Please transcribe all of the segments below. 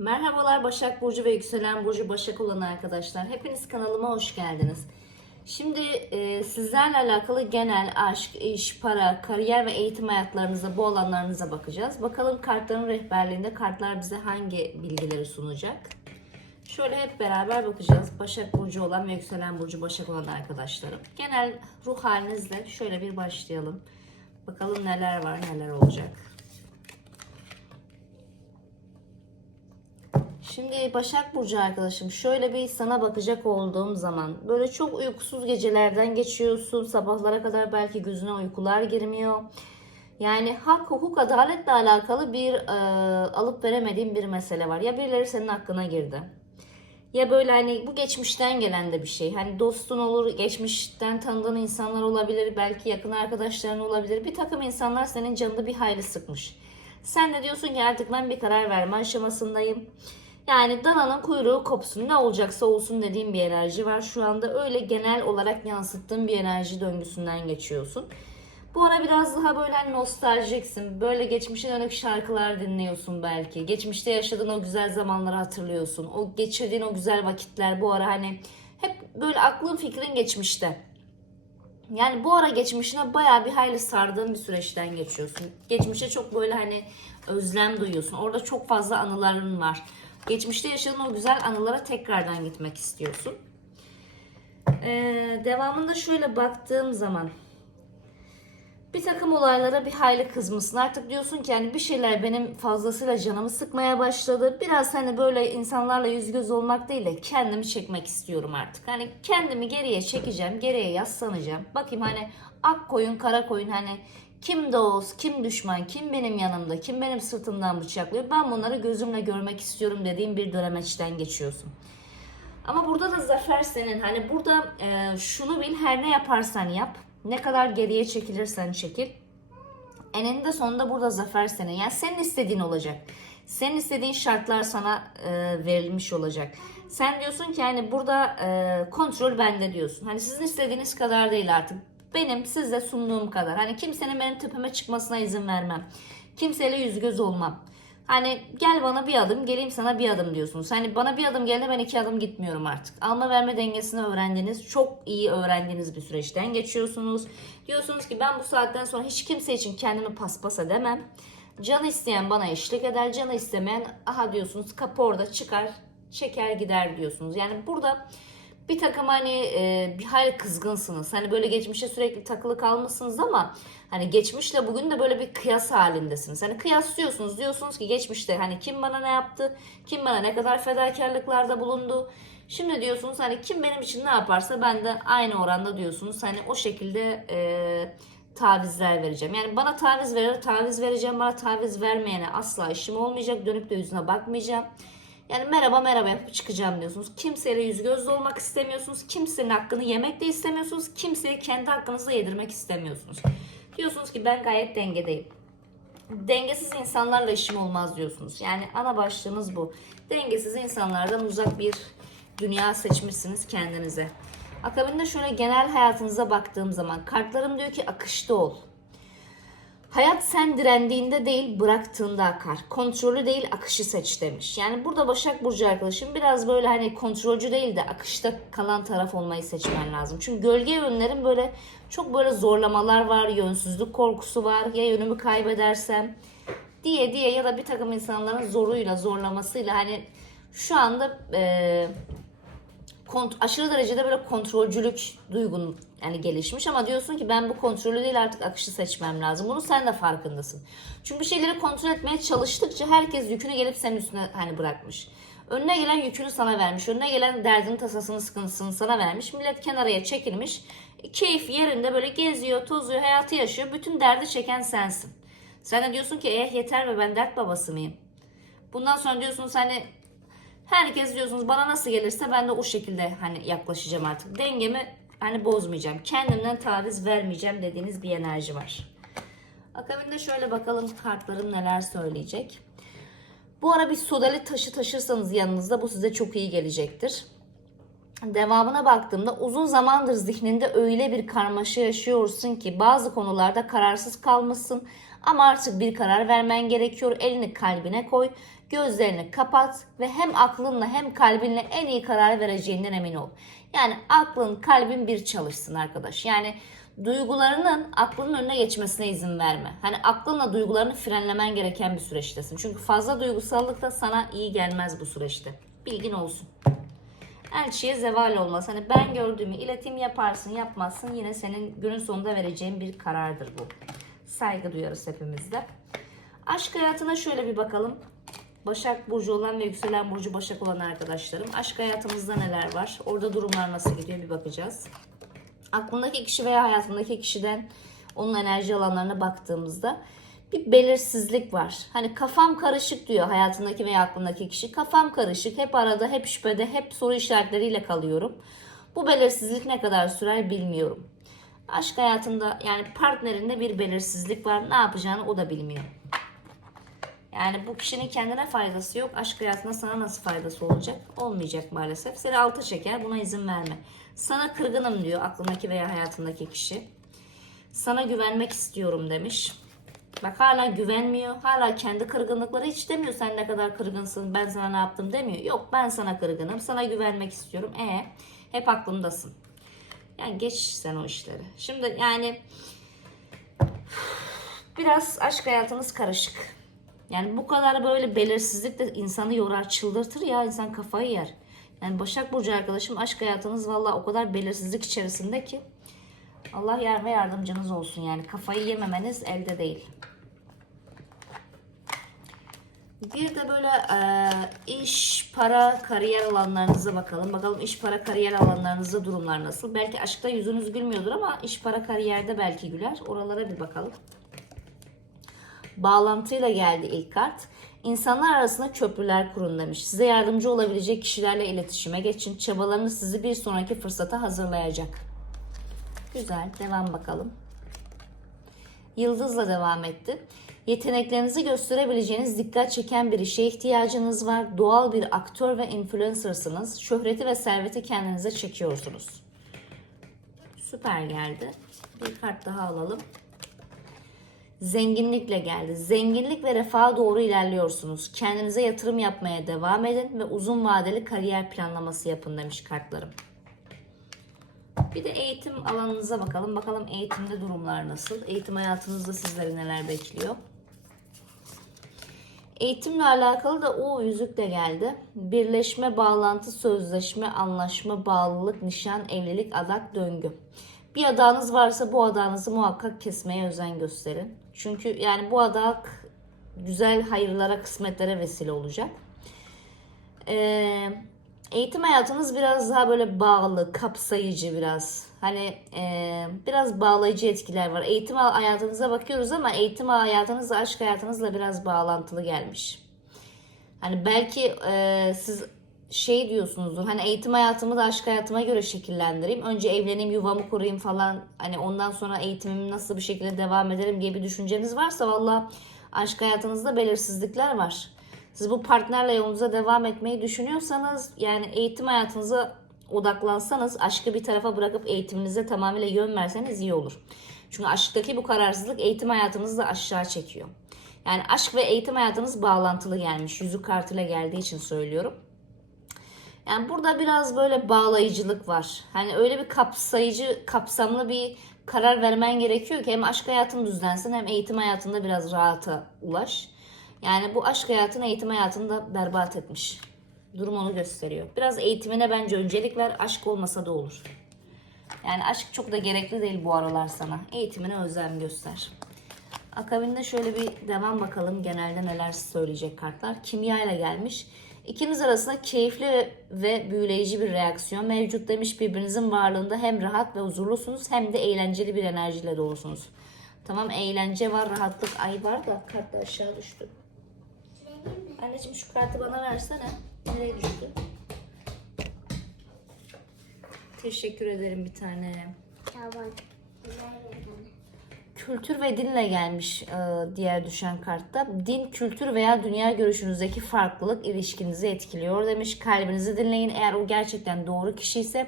Merhabalar Başak Burcu ve Yükselen Burcu Başak olan arkadaşlar. Hepiniz kanalıma hoş geldiniz. Şimdi e, sizlerle alakalı genel aşk, iş, para, kariyer ve eğitim hayatlarınıza, bu alanlarınıza bakacağız. Bakalım kartların rehberliğinde kartlar bize hangi bilgileri sunacak? Şöyle hep beraber bakacağız. Başak Burcu olan ve Yükselen Burcu Başak olan arkadaşlarım. Genel ruh halinizle şöyle bir başlayalım. Bakalım neler var, neler olacak. Şimdi Başak Burcu arkadaşım şöyle bir sana bakacak olduğum zaman böyle çok uykusuz gecelerden geçiyorsun. Sabahlara kadar belki gözüne uykular girmiyor. Yani hak, hukuk, adaletle alakalı bir e, alıp veremediğin bir mesele var. Ya birileri senin hakkına girdi. Ya böyle hani bu geçmişten gelen de bir şey. Hani dostun olur, geçmişten tanıdığın insanlar olabilir, belki yakın arkadaşların olabilir. Bir takım insanlar senin canını bir hayli sıkmış. Sen de diyorsun ki artık ben bir karar verme aşamasındayım. Yani dananın kuyruğu kopsun ne olacaksa olsun dediğim bir enerji var. Şu anda öyle genel olarak yansıttığın bir enerji döngüsünden geçiyorsun. Bu ara biraz daha böyle hani nostaljiksin. Böyle geçmişe dönük şarkılar dinliyorsun belki. Geçmişte yaşadığın o güzel zamanları hatırlıyorsun. O geçirdiğin o güzel vakitler bu ara hani hep böyle aklın fikrin geçmişte. Yani bu ara geçmişine bayağı bir hayli sardığın bir süreçten geçiyorsun. Geçmişe çok böyle hani özlem duyuyorsun. Orada çok fazla anıların var. Geçmişte yaşadığın o güzel anılara tekrardan gitmek istiyorsun. Ee, devamında şöyle baktığım zaman bir takım olaylara bir hayli kızmışsın. Artık diyorsun ki yani bir şeyler benim fazlasıyla canımı sıkmaya başladı. Biraz hani böyle insanlarla yüz göz olmak değil de kendimi çekmek istiyorum artık. Hani kendimi geriye çekeceğim, geriye yaslanacağım. Bakayım hani ak koyun, kara koyun hani kim dost, kim düşman, kim benim yanımda, kim benim sırtımdan bıçaklıyor. Ben bunları gözümle görmek istiyorum dediğim bir dönemeçten geçiyorsun. Ama burada da zafer senin. Hani burada e, şunu bil her ne yaparsan yap. Ne kadar geriye çekilirsen çekil. Eninde sonunda burada zafer senin. Yani senin istediğin olacak. Senin istediğin şartlar sana e, verilmiş olacak. Sen diyorsun ki hani burada e, kontrol bende diyorsun. Hani sizin istediğiniz kadar değil artık. Benim size sunduğum kadar. Hani kimsenin benim tepeme çıkmasına izin vermem. Kimseyle yüz göz olmam. Hani gel bana bir adım, geleyim sana bir adım diyorsunuz. Hani bana bir adım geldi ben iki adım gitmiyorum artık. Alma verme dengesini öğrendiğiniz, çok iyi öğrendiğiniz bir süreçten geçiyorsunuz. Diyorsunuz ki ben bu saatten sonra hiç kimse için kendimi paspas edemem. Canı isteyen bana eşlik eder, canı istemeyen aha diyorsunuz kapı orada çıkar, çeker gider diyorsunuz. Yani burada bir takım hani e, bir hayli kızgınsınız. Hani böyle geçmişe sürekli takılı kalmışsınız ama hani geçmişle bugün de böyle bir kıyas halindesiniz. Hani kıyaslıyorsunuz. Diyorsunuz ki geçmişte hani kim bana ne yaptı? Kim bana ne kadar fedakarlıklarda bulundu? Şimdi diyorsunuz hani kim benim için ne yaparsa ben de aynı oranda diyorsunuz. Hani o şekilde e, tavizler vereceğim. Yani bana taviz verir, taviz vereceğim. Bana taviz vermeyene asla işim olmayacak. Dönüp de yüzüne bakmayacağım. Yani merhaba merhaba yapıp çıkacağım diyorsunuz. Kimseyle yüz gözlü olmak istemiyorsunuz. Kimsenin hakkını yemek de istemiyorsunuz. Kimseye kendi hakkınızı yedirmek istemiyorsunuz. Diyorsunuz ki ben gayet dengedeyim. Dengesiz insanlarla işim olmaz diyorsunuz. Yani ana başlığımız bu. Dengesiz insanlardan uzak bir dünya seçmişsiniz kendinize. Akabinde şöyle genel hayatınıza baktığım zaman kartlarım diyor ki akışta ol. Hayat sen direndiğinde değil bıraktığında akar. Kontrolü değil akışı seç demiş. Yani burada Başak Burcu arkadaşım biraz böyle hani kontrolcü değil de akışta kalan taraf olmayı seçmen lazım. Çünkü gölge yönlerin böyle çok böyle zorlamalar var, yönsüzlük korkusu var. Ya yönümü kaybedersem diye diye ya da bir takım insanların zoruyla zorlamasıyla hani şu anda eee kont- aşırı derecede böyle kontrolcülük duygun yani gelişmiş ama diyorsun ki ben bu kontrolü değil artık akışı seçmem lazım. Bunu sen de farkındasın. Çünkü bir şeyleri kontrol etmeye çalıştıkça herkes yükünü gelip senin üstüne hani bırakmış. Önüne gelen yükünü sana vermiş. Önüne gelen derdini, tasasını, sıkıntısını sana vermiş. Millet kenaraya çekilmiş. Keyif yerinde böyle geziyor, tozuyor, hayatı yaşıyor. Bütün derdi çeken sensin. Sen de diyorsun ki eh yeter ve ben dert babası mıyım? Bundan sonra diyorsunuz hani Herkes diyorsunuz bana nasıl gelirse ben de o şekilde hani yaklaşacağım artık. Dengemi hani bozmayacağım. Kendimden taviz vermeyeceğim dediğiniz bir enerji var. Akabinde şöyle bakalım kartlarım neler söyleyecek. Bu ara bir sodali taşı taşırsanız yanınızda bu size çok iyi gelecektir. Devamına baktığımda uzun zamandır zihninde öyle bir karmaşa yaşıyorsun ki bazı konularda kararsız kalmışsın ama artık bir karar vermen gerekiyor. Elini kalbine koy, gözlerini kapat ve hem aklınla hem kalbinle en iyi karar vereceğinden emin ol. Yani aklın, kalbin bir çalışsın arkadaş. Yani duygularının aklının önüne geçmesine izin verme. Hani aklınla duygularını frenlemen gereken bir süreçtesin. Çünkü fazla duygusallık da sana iyi gelmez bu süreçte. Bilgin olsun. Elçiye zeval olmaz. Hani ben gördüğümü ileteyim yaparsın yapmazsın yine senin günün sonunda vereceğin bir karardır bu. Saygı duyarız hepimiz de. Aşk hayatına şöyle bir bakalım. Başak Burcu olan ve yükselen Burcu Başak olan arkadaşlarım. Aşk hayatımızda neler var? Orada durumlar nasıl gidiyor bir bakacağız. Aklındaki kişi veya hayatındaki kişiden onun enerji alanlarına baktığımızda bir belirsizlik var. Hani kafam karışık diyor hayatındaki veya aklındaki kişi. Kafam karışık, hep arada, hep şüphede, hep soru işaretleriyle kalıyorum. Bu belirsizlik ne kadar sürer bilmiyorum. Aşk hayatında yani partnerinde bir belirsizlik var. Ne yapacağını o da bilmiyor. Yani bu kişinin kendine faydası yok. Aşk hayatında sana nasıl faydası olacak? Olmayacak maalesef. Seni alta çeker. Buna izin verme. Sana kırgınım diyor aklındaki veya hayatındaki kişi. Sana güvenmek istiyorum demiş. Bak hala güvenmiyor. Hala kendi kırgınlıkları hiç demiyor. Sen ne kadar kırgınsın. Ben sana ne yaptım demiyor. Yok ben sana kırgınım. Sana güvenmek istiyorum. E hep aklımdasın. Yani geç sen o işleri. Şimdi yani biraz aşk hayatınız karışık. Yani bu kadar böyle belirsizlik de insanı yorar, çıldırtır ya insan kafayı yer. Yani Başak Burcu arkadaşım aşk hayatınız valla o kadar belirsizlik içerisinde ki Allah yar ve yardımcınız olsun yani kafayı yememeniz elde değil. Bir de böyle e, iş, para, kariyer alanlarınıza bakalım. Bakalım iş, para, kariyer alanlarınızda durumlar nasıl? Belki aşkta yüzünüz gülmüyordur ama iş, para, kariyerde belki güler. Oralara bir bakalım. Bağlantıyla geldi ilk kart. İnsanlar arasında köprüler kurun demiş. Size yardımcı olabilecek kişilerle iletişime geçin. Çabalarınız sizi bir sonraki fırsata hazırlayacak. Güzel. Devam bakalım. Yıldızla devam etti. Yeteneklerinizi gösterebileceğiniz dikkat çeken bir işe ihtiyacınız var. Doğal bir aktör ve influencer'sınız. Şöhreti ve serveti kendinize çekiyorsunuz. Süper geldi. Bir kart daha alalım. Zenginlikle geldi. Zenginlik ve refaha doğru ilerliyorsunuz. Kendinize yatırım yapmaya devam edin ve uzun vadeli kariyer planlaması yapın demiş kartlarım. Bir de eğitim alanınıza bakalım. Bakalım eğitimde durumlar nasıl? Eğitim hayatınızda sizleri neler bekliyor? Eğitimle alakalı da o yüzük de geldi. Birleşme, bağlantı, sözleşme, anlaşma, bağlılık, nişan, evlilik, adak, döngü. Bir adağınız varsa bu adağınızı muhakkak kesmeye özen gösterin. Çünkü yani bu adak güzel hayırlara, kısmetlere vesile olacak. Ee, eğitim hayatınız biraz daha böyle bağlı, kapsayıcı biraz. Hani e, biraz bağlayıcı etkiler var. Eğitim hayatınıza bakıyoruz ama eğitim hayatınızla aşk hayatınızla biraz bağlantılı gelmiş. Hani belki e, siz şey diyorsunuzdur. Hani eğitim hayatımı da aşk hayatıma göre şekillendireyim. Önce evleneyim, yuvamı kurayım falan. Hani ondan sonra eğitimimi nasıl bir şekilde devam ederim diye bir düşünceniz varsa valla aşk hayatınızda belirsizlikler var. Siz bu partnerle yolunuza devam etmeyi düşünüyorsanız yani eğitim hayatınıza odaklansanız aşkı bir tarafa bırakıp eğitiminize tamamıyla yön verseniz iyi olur. Çünkü aşktaki bu kararsızlık eğitim hayatınızı da aşağı çekiyor. Yani aşk ve eğitim hayatınız bağlantılı gelmiş. Yüzük kartıyla geldiği için söylüyorum. Yani burada biraz böyle bağlayıcılık var. Hani öyle bir kapsayıcı, kapsamlı bir karar vermen gerekiyor ki hem aşk hayatın düzlensin hem eğitim hayatında biraz rahata ulaş. Yani bu aşk hayatını eğitim hayatını da berbat etmiş. Durum onu gösteriyor. Biraz eğitimine bence öncelik ver. Aşk olmasa da olur. Yani aşk çok da gerekli değil bu aralar sana. Eğitimine özen göster. Akabinde şöyle bir devam bakalım genelde neler söyleyecek kartlar. Kimya ile gelmiş. İkiniz arasında keyifli ve büyüleyici bir reaksiyon mevcut demiş. Birbirinizin varlığında hem rahat ve huzurlusunuz hem de eğlenceli bir enerjiyle dolusunuz. Tamam eğlence var, rahatlık ay var da kart da aşağı düştü. Anneciğim şu kartı bana versene. Nereye düştü? Teşekkür ederim bir tane. Tamam. Kültür ve dinle gelmiş e, diğer düşen kartta. Din, kültür veya dünya görüşünüzdeki farklılık ilişkinizi etkiliyor demiş. Kalbinizi dinleyin. Eğer o gerçekten doğru kişi ise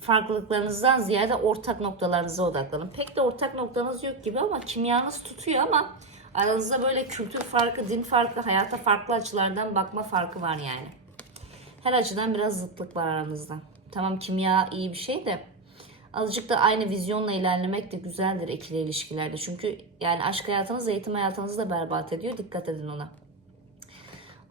farklılıklarınızdan ziyade ortak noktalarınıza odaklanın. Pek de ortak noktanız yok gibi ama kimyanız tutuyor ama aranızda böyle kültür farkı, din farkı, hayata farklı açılardan bakma farkı var yani. Her açıdan biraz zıtlık var aranızda. Tamam kimya iyi bir şey de azıcık da aynı vizyonla ilerlemek de güzeldir ikili ilişkilerde. Çünkü yani aşk hayatınız eğitim hayatınızı da berbat ediyor. Dikkat edin ona.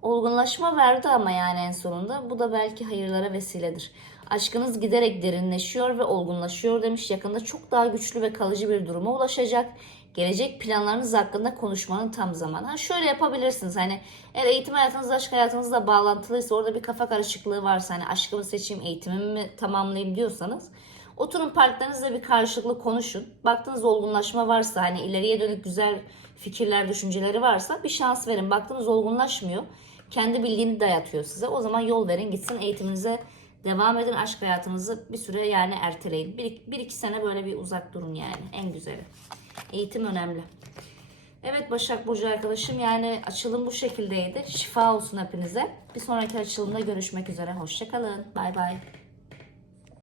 Olgunlaşma verdi ama yani en sonunda. Bu da belki hayırlara vesiledir. Aşkınız giderek derinleşiyor ve olgunlaşıyor demiş. Yakında çok daha güçlü ve kalıcı bir duruma ulaşacak. Gelecek planlarınız hakkında konuşmanın tam zamanı. Ha şöyle yapabilirsiniz. Hani eğer eğitim hayatınız aşk hayatınızla bağlantılıysa orada bir kafa karışıklığı varsa hani aşkımı seçeyim, eğitimimi mi tamamlayayım diyorsanız oturun partnerinizle bir karşılıklı konuşun. Baktığınız olgunlaşma varsa hani ileriye dönük güzel fikirler, düşünceleri varsa bir şans verin. Baktığınız olgunlaşmıyor. Kendi bildiğini dayatıyor size. O zaman yol verin gitsin eğitiminize devam edin. Aşk hayatınızı bir süre yani erteleyin. Bir, bir iki sene böyle bir uzak durun yani en güzeli. Eğitim önemli. Evet Başak Burcu arkadaşım yani açılım bu şekildeydi. Şifa olsun hepinize. Bir sonraki açılımda görüşmek üzere. Hoşçakalın. Bay bay.